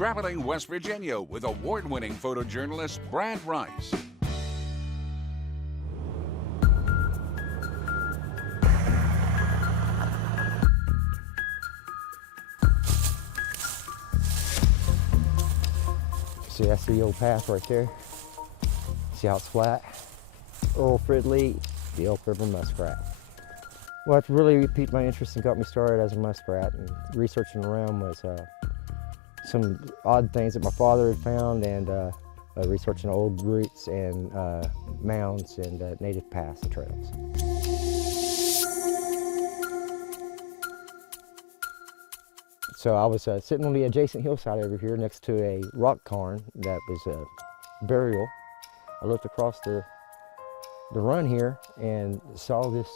Traveling West Virginia with award-winning photojournalist Brad Rice. See, that's the old path right there. See how it's flat? Earl Fridley, the Elk River muskrat. Well, it really piqued my interest and got me started as a muskrat, and researching around was some odd things that my father had found, and researching old routes and mounds and native paths and trails. So I was sitting on the adjacent hillside over here next to a rock cairn that was a burial. I looked across the run here and saw this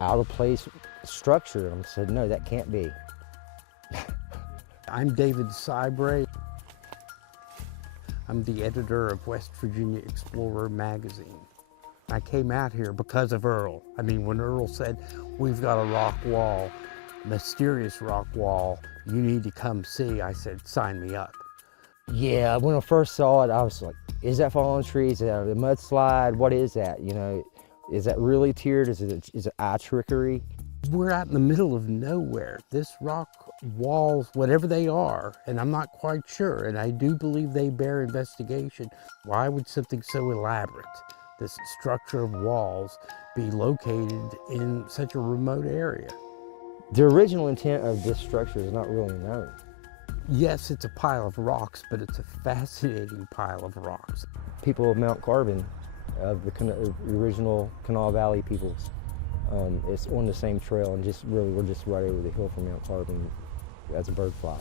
out of place structure, and I said, no, that can't be. I'm David Sybray. I'm the editor of West Virginia Explorer magazine. I came out here because of Earl. I mean, when Earl said, we've got a rock wall, mysterious rock wall, you need to come see, I said, sign me up. Yeah, when I first saw it, I was like, is that fallen tree? Is that a mudslide? What is that? You know, is that really tiered? Is it eye trickery? We're out in the middle of nowhere. This rock walls, whatever they are, and I'm not quite sure, and I do believe they bear investigation. Why would something so elaborate, this structure of walls, be located in such a remote area? The original intent of this structure is not really known. Yes, it's a pile of rocks, but it's a fascinating pile of rocks. People of Mount Carbon, of the original Kanawha Valley peoples, it's on the same trail, and we're just right over the hill from Mount Carbon as a bird flies.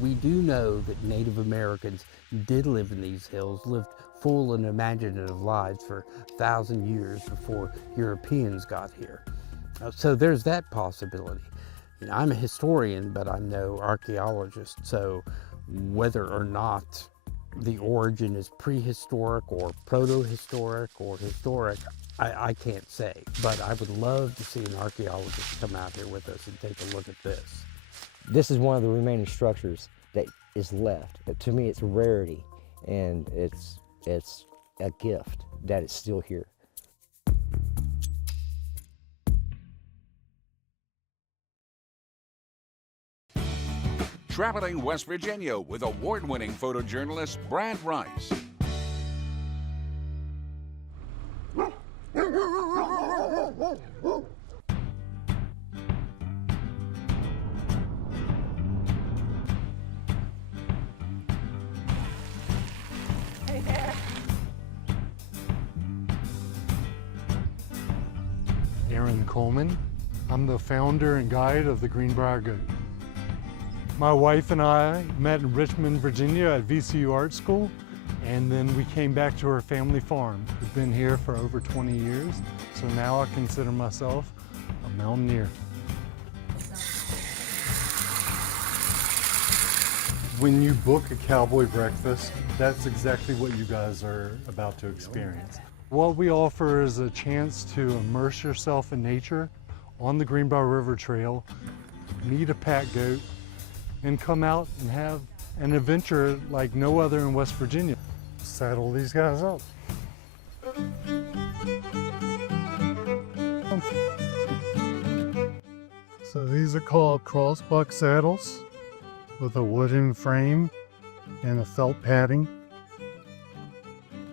We do know that Native Americans did live in these hills, lived full and imaginative lives for 1,000 years before Europeans got here. So there's that possibility. You know, I'm a historian, but I'm no archaeologist, so whether or not the origin is prehistoric or proto-historic or historic, I can't say. But I would love to see an archaeologist come out here with us and take a look at this. This is one of the remaining structures that is left. To me, it's a rarity, and it's a gift that it's still here. Traveling West Virginia with award-winning photojournalist Brad Rice. Hey there. Aaron Coleman. I'm the founder and guide of the Greenbrier Goat. My wife and I met in Richmond, Virginia at VCU Art School, and then we came back to our family farm. We've been here for over 20 years, so now I consider myself a mountaineer. When you book a cowboy breakfast, that's exactly what you guys are about to experience. What we offer is a chance to immerse yourself in nature on the Greenbrier River Trail, meet a pack goat, and come out and have an adventure like no other in West Virginia. Saddle these guys up. So these are called crossbuck saddles with a wooden frame and a felt padding.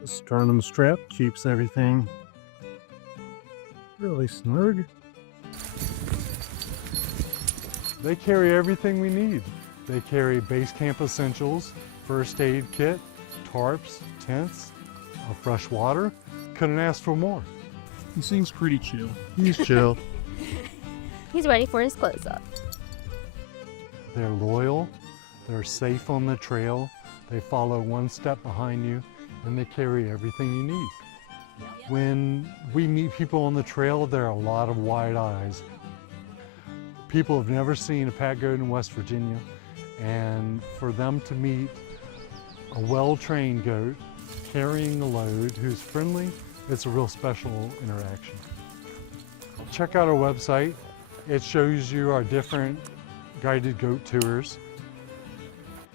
The sternum strap keeps everything really snug. They carry everything we need. They carry base camp essentials, first aid kit, tarps, tents, fresh water. Couldn't ask for more. He seems pretty chill. He's chill. He's ready for his close-up. They're loyal, they're safe on the trail, they follow one step behind you, and they carry everything you need. When we meet people on the trail, there are a lot of wide eyes. People have never seen a pack goat in West Virginia, and for them to meet a well-trained goat carrying a load who's friendly, it's a real special interaction. Check out our website. It shows you our different guided goat tours.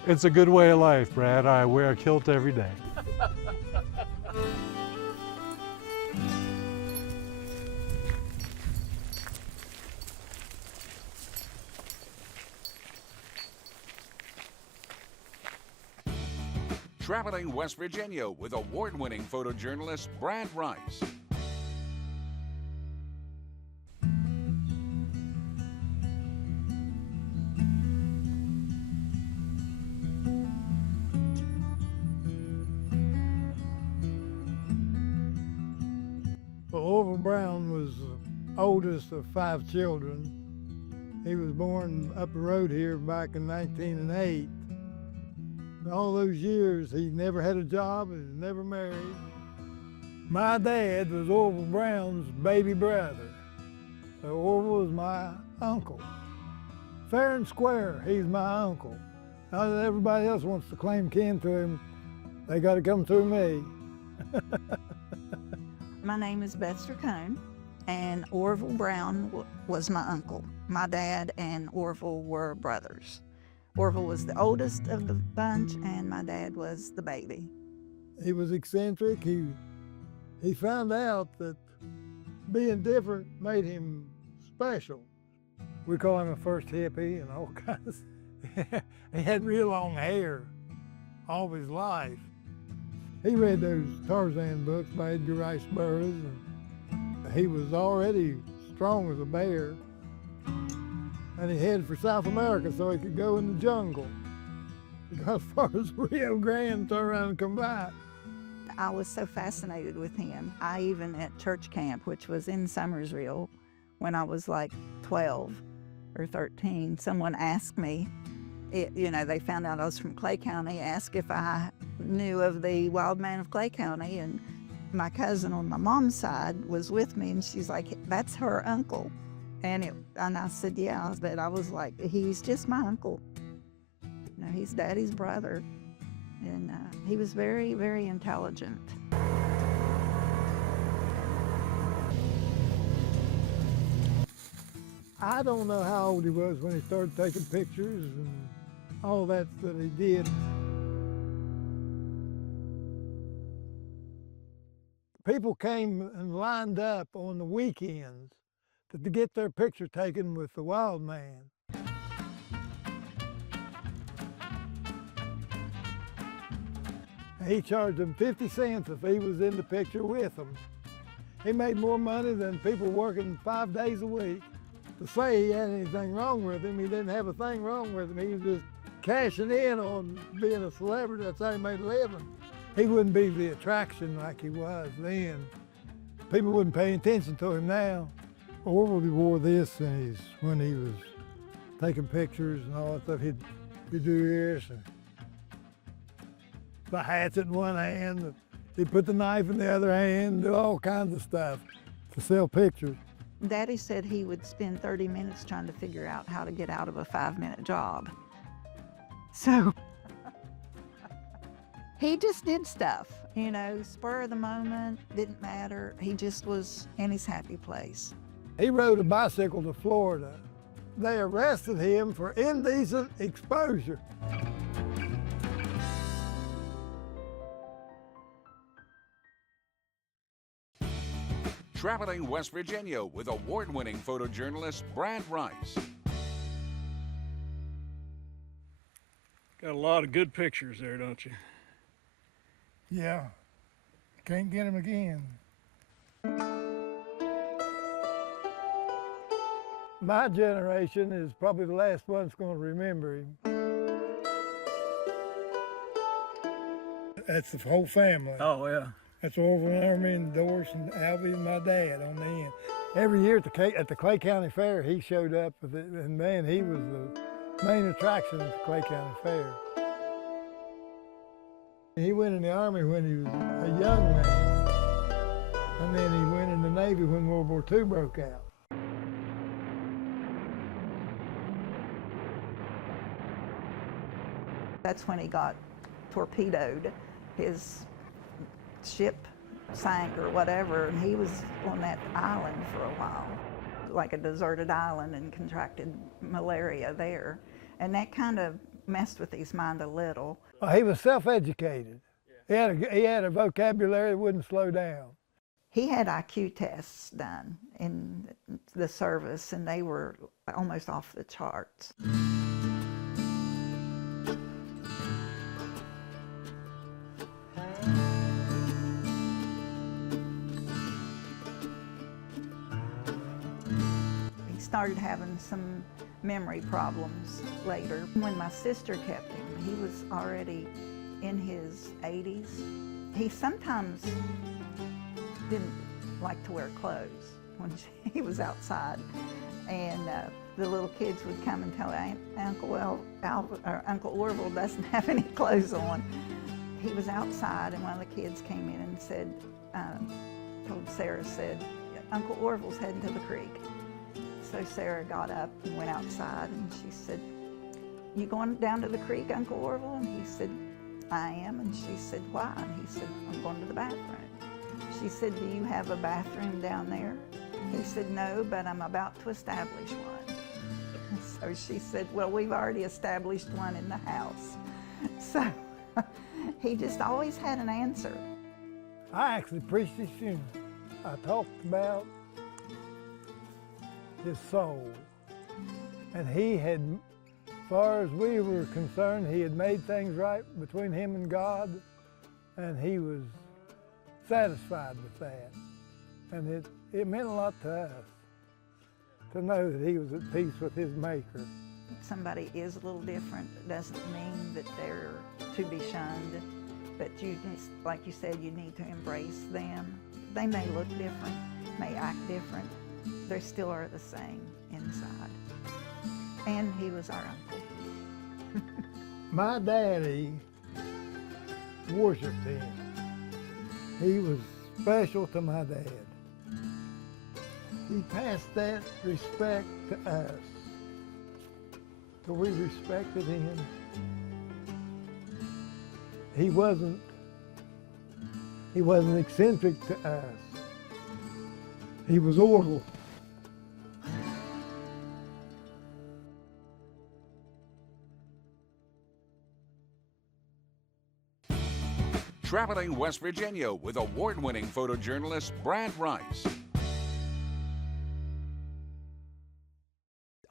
It's a good way of life, Brad. I wear a kilt every day. Traveling West Virginia with award-winning photojournalist Brad Rice. Well, Orville Brown was the oldest of 5 children. He was born up the road here back in 1908. All those years, he never had a job and was never married. My dad was Orville Brown's baby brother. So Orville was my uncle. Fair and square, he's my uncle. Now that everybody else wants to claim kin to him, they got to come through me. My name is Bester Cone, and Orville Brown was my uncle. My dad and Orville were brothers. Orville was the oldest of the bunch, and my dad was the baby. He was eccentric. He found out that being different made him special. We call him a first hippie and all kinds. He had real long hair all his life. He read those Tarzan books by Edgar Rice Burroughs, and he was already strong as a bear. And he headed for South America so he could go in the jungle. He got as far as Rio Grande, turn around and come back. I was so fascinated with him. I even at church camp, which was in Summersville, when I was like 12 or 13, someone asked me, they found out I was from Clay County, asked if I knew of the Wildman of Clay County, and my cousin on my mom's side was with me, and she's like, that's her uncle. And I said, yeah, but I was like, he's just my uncle. He's Daddy's brother. And he was very, very intelligent. I don't know how old he was when he started taking pictures and all that he did. People came and lined up on the weekends to get their picture taken with the Wildman. He charged them 50 cents if he was in the picture with them. He made more money than people working 5 days a week. To say he had anything wrong with him, he didn't have a thing wrong with him. He was just cashing in on being a celebrity. That's how he made a living. He wouldn't be the attraction like he was then. People wouldn't pay attention to him now. Orville wore this when he was taking pictures and all that stuff. He'd do this, and the hatchet in one hand, he'd put the knife in the other hand, do all kinds of stuff to sell pictures. Daddy said he would spend 30 minutes trying to figure out how to get out of a 5-minute job. So he just did stuff, spur of the moment, didn't matter. He just was in his happy place. He rode a bicycle to Florida. They arrested him for indecent exposure. Traveling West Virginia with award-winning photojournalist Brad Rice. Got a lot of good pictures there, don't you? Yeah, can't get him again. My generation is probably the last one that's going to remember him. That's the whole family. Oh, yeah. That's Orville, Army, and Doris, and Albie, and my dad on the end. Every year at the Clay County Fair, he showed up with it, and man, he was the main attraction at the Clay County Fair. He went in the Army when he was a young man, and then he went in the Navy when World War II broke out. That's when he got torpedoed. His ship sank or whatever, and he was on that island for a while, like a deserted island, and contracted malaria there. And that kind of messed with his mind a little. He was self-educated. He had a vocabulary that wouldn't slow down. He had IQ tests done in the service, and they were almost off the charts. He started having some memory problems later. When my sister kept him, he was already in his 80s. He sometimes didn't like to wear clothes when he was outside, and the little kids would come and tell Uncle Orville doesn't have any clothes on. He was outside, and one of the kids came in and said, told Sarah, said, Uncle Orville's heading to the creek. So Sarah got up and went outside, and she said, you going down to the creek, Uncle Orville? And he said, I am. And she said, why? And he said, I'm going to the bathroom. She said, do you have a bathroom down there? He said, no, but I'm about to establish one. So she said, well, we've already established one in the house. So he just always had an answer. I actually preached his funeral. I talked about his soul. And he had, as far as we were concerned, he had made things right between him and God, and he was satisfied with that. And it meant a lot to us to know that he was at peace with his Maker. Somebody is a little different. It doesn't mean that they're to be shunned, but you just, like you said, you need to embrace them. They may look different, may act different, they still are the same inside. And he was our uncle. My daddy worshiped him. He was special to my dad. He passed that respect to us. So we respected him. He wasn't eccentric to us. He was Orville. Traveling West Virginia with award-winning photojournalist Brad Rice.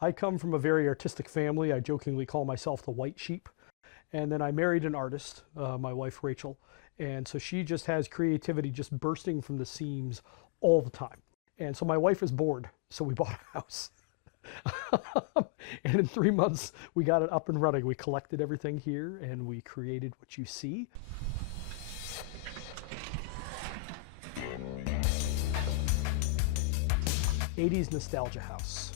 I come from a very artistic family. I jokingly call myself the white sheep. And then I married an artist, my wife Rachel. And so she just has creativity just bursting from the seams all the time. And so my wife is bored, so we bought a house. And in 3 months, we got it up and running. We collected everything here and we created what you see. '80s nostalgia house.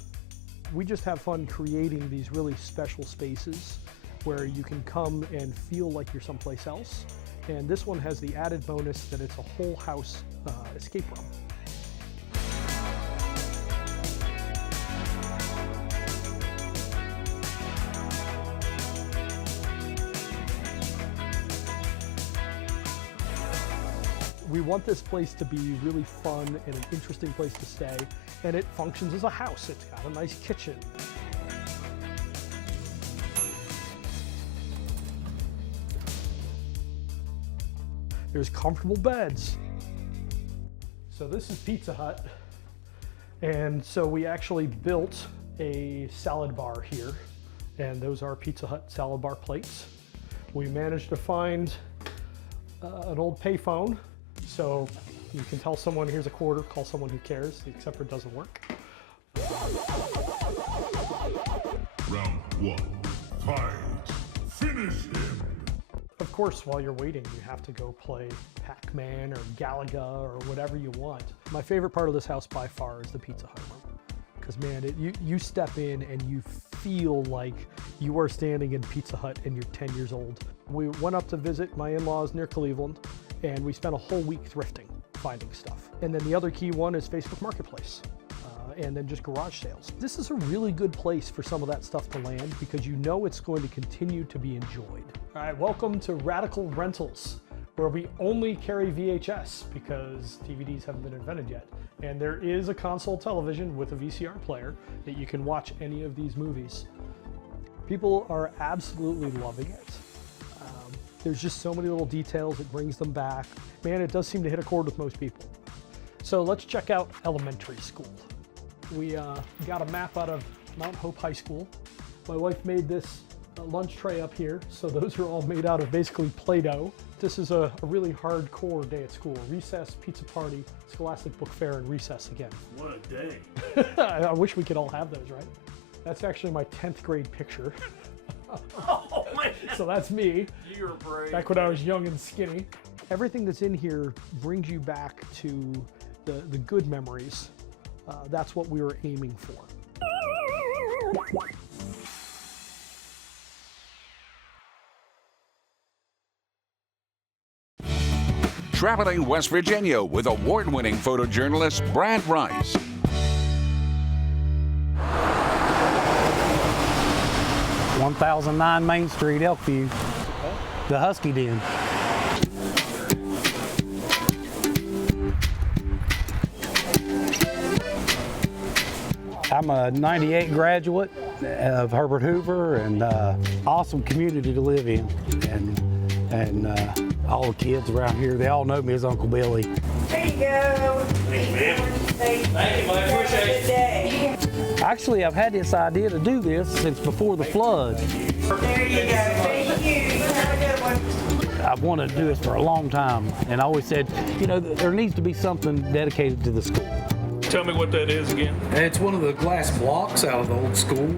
We just have fun creating these really special spaces where you can come and feel like you're someplace else. And this one has the added bonus that it's a whole house escape room. We want this place to be really fun and an interesting place to stay, and it functions as a house. It's got a nice kitchen. There's comfortable beds. So this is Pizza Hut, and so we actually built a salad bar here, and those are Pizza Hut salad bar plates. We managed to find an old payphone. So you can tell someone, here's a quarter, call someone who cares, except for it doesn't work. Round one, fight, finish him. Of course, while you're waiting, you have to go play Pac-Man or Galaga or whatever you want. My favorite part of this house by far is the Pizza Hut room. Because man, you step in and you feel like you are standing in Pizza Hut and you're 10 years old. We went up to visit my in-laws near Cleveland, and we spent a whole week thrifting, finding stuff. And then the other key one is Facebook Marketplace, and then just garage sales. This is a really good place for some of that stuff to land because you know it's going to continue to be enjoyed. All right, welcome to Radical Rentals, where we only carry VHS because DVDs haven't been invented yet. And there is a console television with a VCR player that you can watch any of these movies. People are absolutely loving it. There's just so many little details, it brings them back. Man, it does seem to hit a chord with most people. So let's check out elementary school. We got a map out of Mount Hope High School. My wife made this lunch tray up here, so those are all made out of basically Play-Doh. This is a really hardcore day at school. Recess, pizza party, Scholastic Book Fair, and recess again. What a day. I wish we could all have those, right? That's actually my 10th grade picture. Oh, man. So that's me, You're brave. back when I was young and skinny. Everything that's in here brings you back to the good memories. That's what we were aiming for. Traveling West Virginia with award-winning photojournalist Brad Rice. 1009 Main Street, Elkview, the Husky Den. I'm a 98 graduate of Herbert Hoover, and awesome community to live in. And all the kids around here, they all know me as Uncle Billy. There you go. Thank you, Thank you, man. Appreciate it. Actually, I've had this idea to do this since before the flood. There you go. Thank you. Have a good one. I've wanted to do this for a long time, and I always said, you know, there needs to be something dedicated to the school. Tell me what that is again. It's one of the glass blocks out of the old school.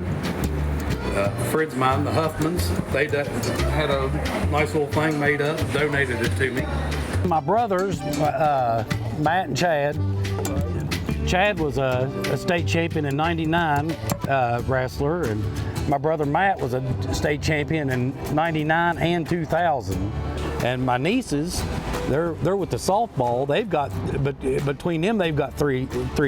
Friends of mine, the Huffmans, they had a nice little thing made up, donated it to me. My brothers, Matt and Chad. Chad was a state champion in '99 wrestler, and my brother Matt was a state champion in '99 and 2000. And my nieces, they're with the softball. They've got, but between them, they've got three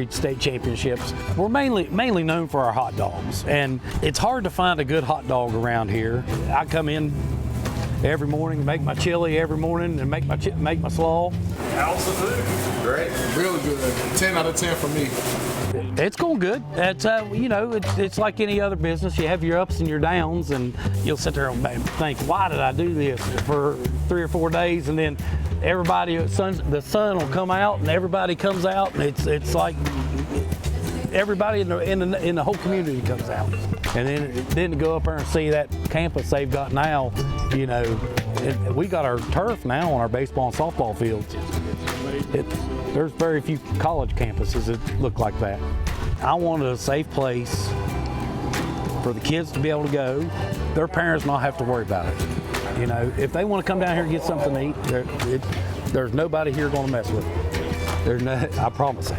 state championships. We're mainly known for our hot dogs, and it's hard to find a good hot dog around here. I come in every morning, make my chili every morning, and make my slaw. How's the food? Great, real good. 10 out of 10 for me. It's going good. It's you know, it's like any other business. You have your ups and your downs, and you'll sit there and think, why did I do this for 3 or 4 days? And then everybody, the sun will come out, and everybody comes out, and it's like everybody in the whole community comes out. And then to go up there and see that campus they've got now, you know, we got our turf now on our baseball and softball fields. There's very few college campuses that look like that. I wanted a safe place for the kids to be able to go. Their parents not have to worry about it. You know, if they want to come down here and get something to eat, there's nobody here going to mess with them. I promise you.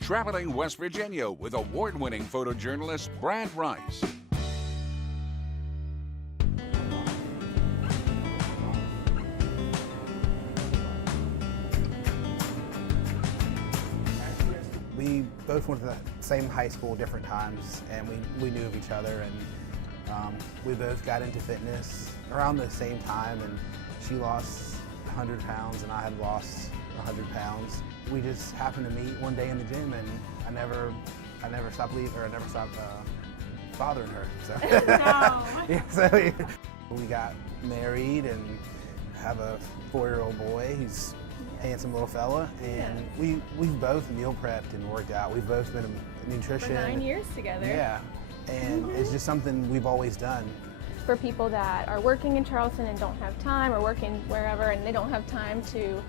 Traveling West Virginia with award-winning photojournalist Brad Rice. We both went to the same high school different times, and we knew of each other, and we both got into fitness around the same time, and she lost 100 pounds and I had lost 100 pounds. We just happened to meet one day in the gym, and I never stopped bothering her. So, yeah, so we got married and have a 4-year-old boy. He's a handsome little fella, and we've both meal prepped and worked out. We've both been in nutrition. For 9 years together. Yeah, and it's just something we've always done. For people that are working in Charleston and don't have time, or working wherever and they don't have time to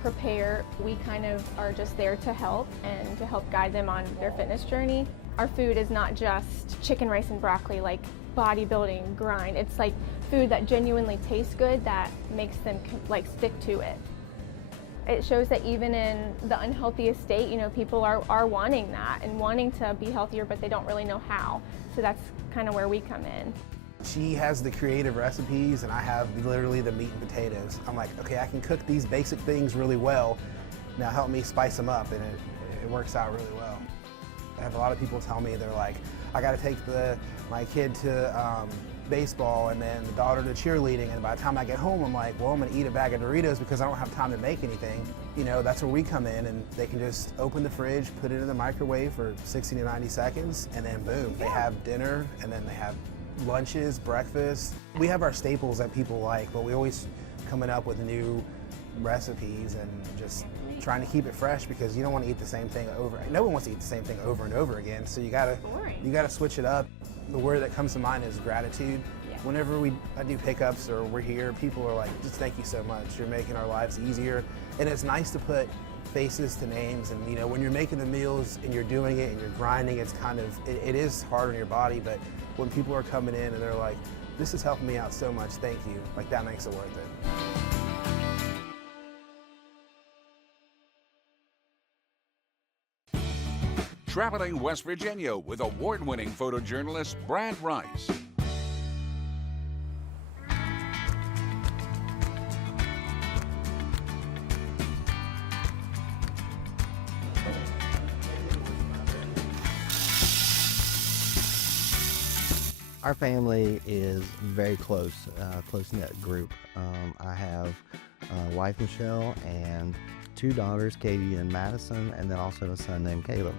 prepare, we kind of are just there to help and to help guide them on their fitness journey. Our food is not just chicken, rice, and broccoli like bodybuilding grind. It's like food that genuinely tastes good, that makes them like stick to it. It shows that even in the unhealthiest state, you know, people are wanting that and wanting to be healthier, but they don't really know how. So that's kind of where we come in. She has the creative recipes, and I have literally the meat and potatoes. I'm like, okay, I can cook these basic things really well. Now help me spice them up, and it works out really well. I have a lot of people tell me, they're like, I got to take my kid to baseball, and then the daughter to cheerleading, and by the time I get home, I'm like, well, I'm gonna eat a bag of Doritos because I don't have time to make anything. You know, that's where we come in, and they can just open the fridge, put it in the microwave for 60 to 90 seconds, and then boom, they have dinner, and then they have lunches, breakfast. We have our staples that people like, but we always coming up with new recipes and just trying to keep it fresh, because you don't want to eat the same thing over. No one wants to eat the same thing over and over again, so you gotta switch it up. The word that comes to mind is gratitude. Yeah. Whenever I do pickups or we're here, people are like, just thank you so much. You're making our lives easier. And it's nice to put faces to names, and you know, when you're making the meals and you're doing it and you're grinding, it's kind of, it is hard on your body, but when people are coming in and they're like, this is helping me out so much, thank you, like that makes it worth it. Traveling West Virginia with award-winning photojournalist Brad Rice. Our family is very close, close-knit group. I have wife Michelle and 2 daughters, Katie and Madison, and then also a son named Caleb.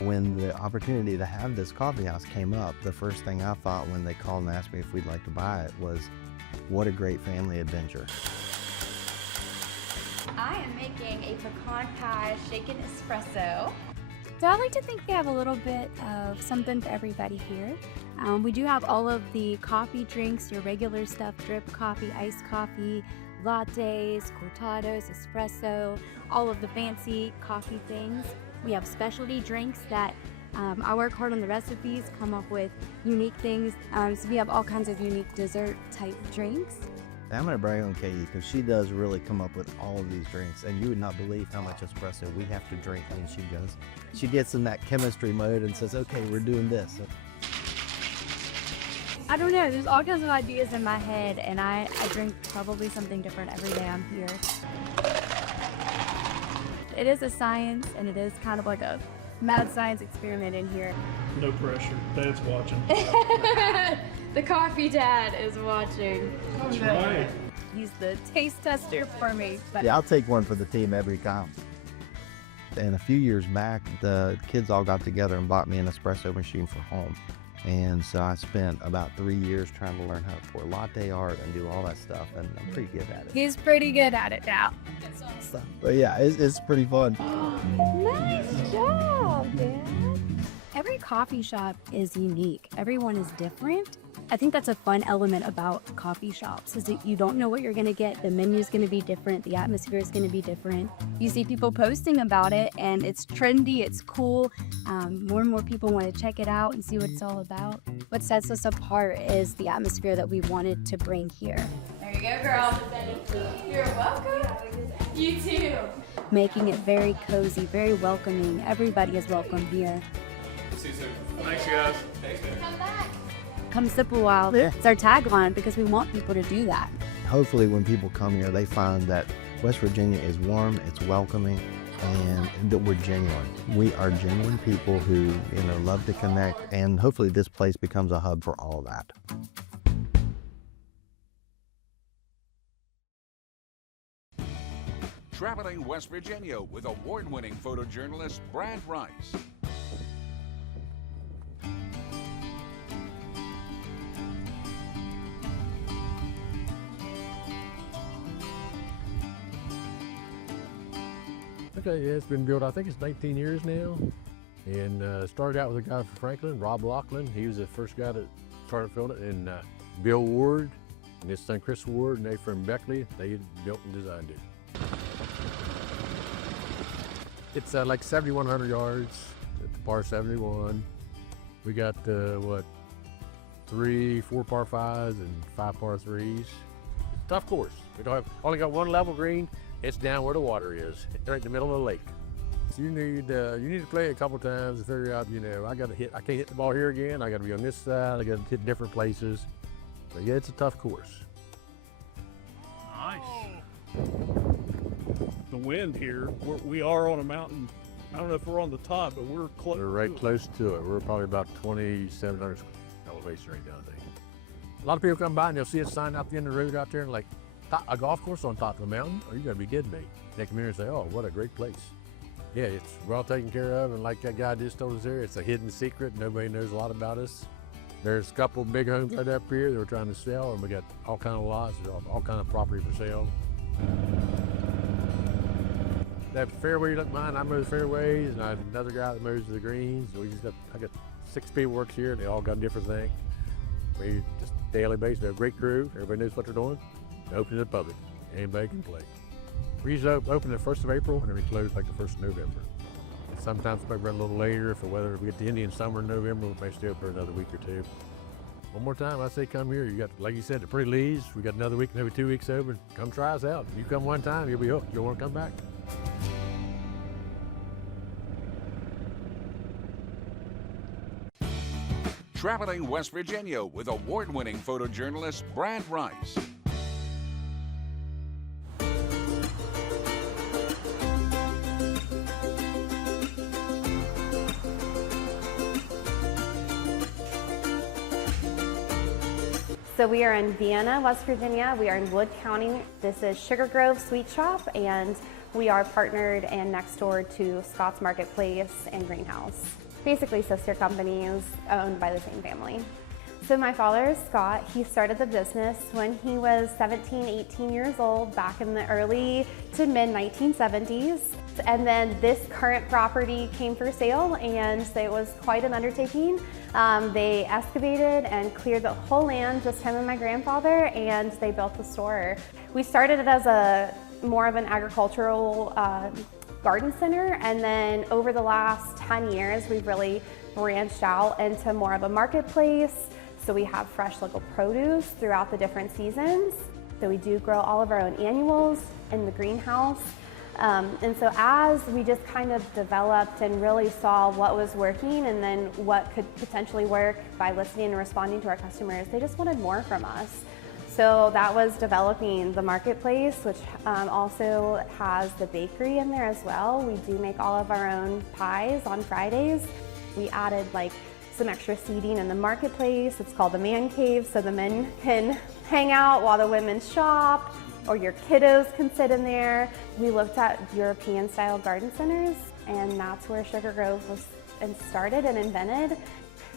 When the opportunity to have this coffee house came up, the first thing I thought when they called and asked me if we'd like to buy it was, what a great family adventure. I am making a pecan pie shaken espresso. So I like to think we have a little bit of something for everybody here. We do have all of the coffee drinks, your regular stuff, drip coffee, iced coffee, lattes, cortados, espresso, all of the fancy coffee things. We have specialty drinks that I work hard on the recipes, come up with unique things. So we have all kinds of unique dessert type drinks. I'm going to brag on Katie because she does really come up with all of these drinks, and you would not believe how much espresso we have to drink when she goes. She gets in that chemistry mode and says, okay, we're doing this. I don't know, there's all kinds of ideas in my head, and I drink probably something different every day I'm here. It is a science, and it is kind of like a mad science experiment in here. No pressure. Dad's watching. The coffee dad is watching. That's right. He's the taste tester for me. But Yeah, I'll take one for the team every time. And a few years back, the kids all got together and bought me an espresso machine for home. And so I spent about 3 years trying to learn how to pour latte art and do all that stuff, and I'm pretty good at it. He's pretty good at it now. But yeah, it's pretty fun. Nice job, Dad. Every coffee shop is unique. Everyone is different. I think that's a fun element about coffee shops, is that you don't know what you're gonna get. The menu's gonna be different, the atmosphere is gonna be different. You see people posting about it, and it's trendy, it's cool. More and more people wanna check it out and see what it's all about. What sets us apart is the atmosphere that we wanted to bring here. There you go, girl. You're welcome. You too. Making it very cozy, very welcoming. Everybody is welcome here. See you soon. Thanks, guys. Thanks, man. Come back. Come sip a while. Yeah. It's our tagline because we want people to do that. Hopefully when people come here, they find that West Virginia is warm, it's welcoming, and that we're genuine. We are genuine people who, love to connect, and hopefully this place becomes a hub for all of that. Traveling West Virginia with award-winning photojournalist Brad Rice. Okay, yeah, it's been built, I think it's 19 years now. And started out with a guy from Franklin, Rob Lachlan. He was the first guy that started building it. And Bill Ward and his son Chris Ward, and they from Beckley, they built and designed it. It's like 7,100 yards at the par 71. We got, 4 par 5s and 5 par 3s. It's a tough course. We don't have, only got one level green. It's down where the water is, right in the middle of the lake. So you need to play it a couple times to figure out, I got to hit, I can't hit the ball here again. I got to be on this side. I got to hit different places. But yeah, it's a tough course. Nice. The wind here, we are on a mountain. I don't know if we're on the top, but we're close. We're right close to it. We're probably about 2,700 elevation right now, I think. A lot of people come by and they'll see a sign out the end of the road out there and like, a golf course on top of a mountain? Are you gonna be kidding me? They come here and say, oh, what a great place. Yeah, it's well taken care of, and like that guy just told us there, it's a hidden secret. Nobody knows a lot about us. There's a couple of big homes right up here that we're trying to sell, and we got all kind of lots, all kind of property for sale. That fairway you look behind, I mow the fairways, and I have another guy that mows the greens. I got 6 people works here, and they all got different things. We just daily basis, we have a great crew. Everybody knows what they're doing. We open to the public. Anybody can play. We usually open the 1st of April, and then we close like the 1st of November. Sometimes we might run a little later if the weather, we get the Indian summer in November, we may stay open for another week or 2. One more time, I say come here. You got, like you said, the pretty leaves. We got another week, maybe 2 weeks open. Come try us out. If you come one time, you'll be hooked. You'll want to come back. Traveling West Virginia with award-winning photojournalist Brad Rice. So we are in Vienna, West Virginia. We are in Wood County. This is Sugar Grove Sweet Shop, and we are partnered and next door to Scots Marketplace and Greenhouse. Basically sister companies owned by the same family. So my father is Scott. He started the business when he was 17, 18 years old back in the early to mid 1970s. And then this current property came for sale, and it was quite an undertaking. They excavated and cleared the whole land, just him and my grandfather, and they built the store. We started it as more of an agricultural garden center, and then over the last 10 years, we've really branched out into more of a marketplace. So we have fresh local produce throughout the different seasons. So we do grow all of our own annuals in the greenhouse. And so as we just kind of developed and really saw what was working and then what could potentially work by listening and responding to our customers, they just wanted more from us. So that was developing the marketplace, which also has the bakery in there as well. We do make all of our own pies on Fridays. We added like some extra seating in the marketplace. It's called the man cave, so the men can hang out while the women shop, or your kiddos can sit in there. We looked at European style garden centers, and that's where Sugar Grove was started and invented.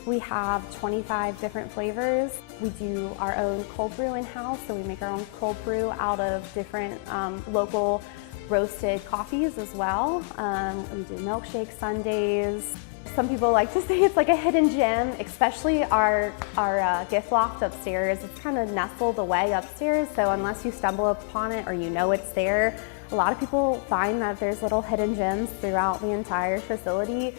We have 25 different flavors. We do our own cold brew in-house, so we make our own cold brew out of different local roasted coffees as well. We do milkshake sundaes. Some people like to say it's like a hidden gem, especially our gift loft upstairs. It's kind of nestled away upstairs, so unless you stumble upon it or you know it's there, a lot of people find that there's little hidden gems throughout the entire facility.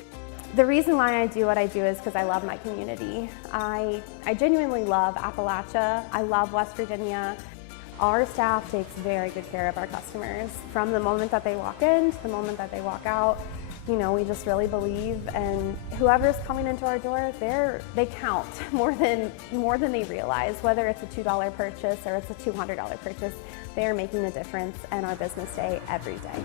The reason why I do what I do is because I love my community. I genuinely love Appalachia. I love West Virginia. Our staff takes very good care of our customers. From the moment that they walk in to the moment that they walk out, you know, we just really believe, and whoever's coming into our door, they count more than they realize. Whether it's a $2 purchase or it's a $200 purchase, they are making a difference in our business day every day.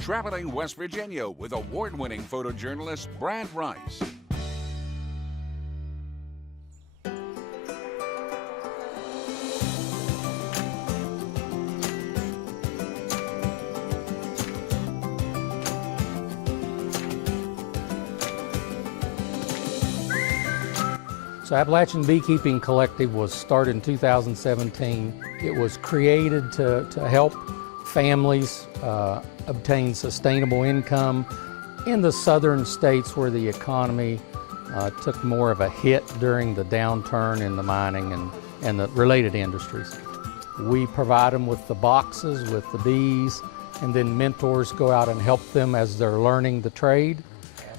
Traveling West Virginia with award-winning photojournalist Brad Rice. So Appalachian Beekeeping Collective was started in 2017. It was created to help families obtain sustainable income in the southern states where the economy took more of a hit during the downturn in the mining and the related industries. We provide them with the boxes, with the bees, and then mentors go out and help them as they're learning the trade.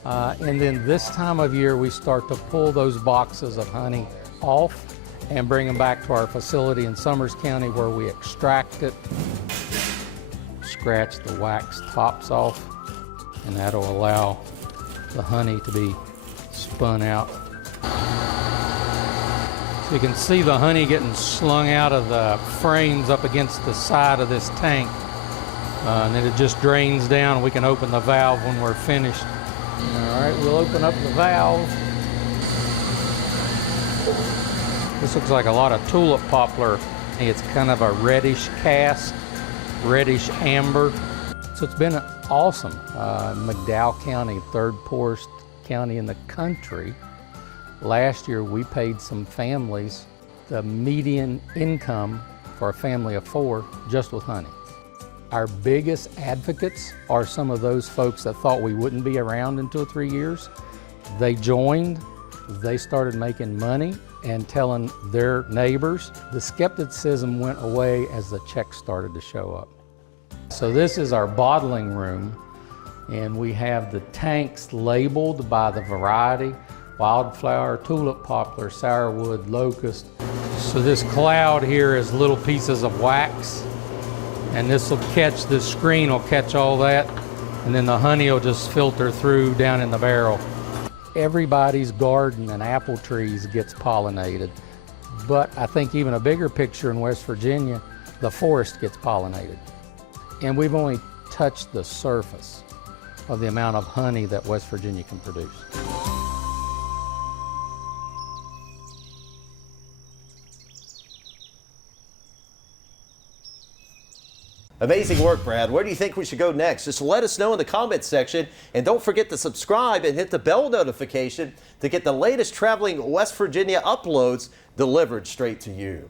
And then this time of year, we start to pull those boxes of honey off and bring them back to our facility in Summers County where we extract it, scratch the wax tops off, and that'll allow the honey to be spun out. So you can see the honey getting slung out of the frames up against the side of this tank. And then it just drains down. We can open the valve when we're finished. All right, we'll open up the valve. This looks like a lot of tulip poplar. It's kind of a reddish cast, reddish amber. So it's been awesome. McDowell County, third poorest county in the country. Last year we paid some families the median income for a family of 4 just with honey. Our biggest advocates are some of those folks that thought we wouldn't be around in 2 or 3 years. They joined, they started making money and telling their neighbors. The skepticism went away as the checks started to show up. So this is our bottling room, and we have the tanks labeled by the variety: wildflower, tulip poplar, sourwood, locust. So this cloud here is little pieces of wax, and this screen will catch all that, and then the honey will just filter through down in the barrel. Everybody's garden and apple trees gets pollinated, but I think even a bigger picture in West Virginia, the forest gets pollinated. And we've only touched the surface of the amount of honey that West Virginia can produce. Amazing work, Brad. Where do you think we should go next? Just let us know in the comments section. And don't forget to subscribe and hit the bell notification to get the latest traveling West Virginia uploads delivered straight to you.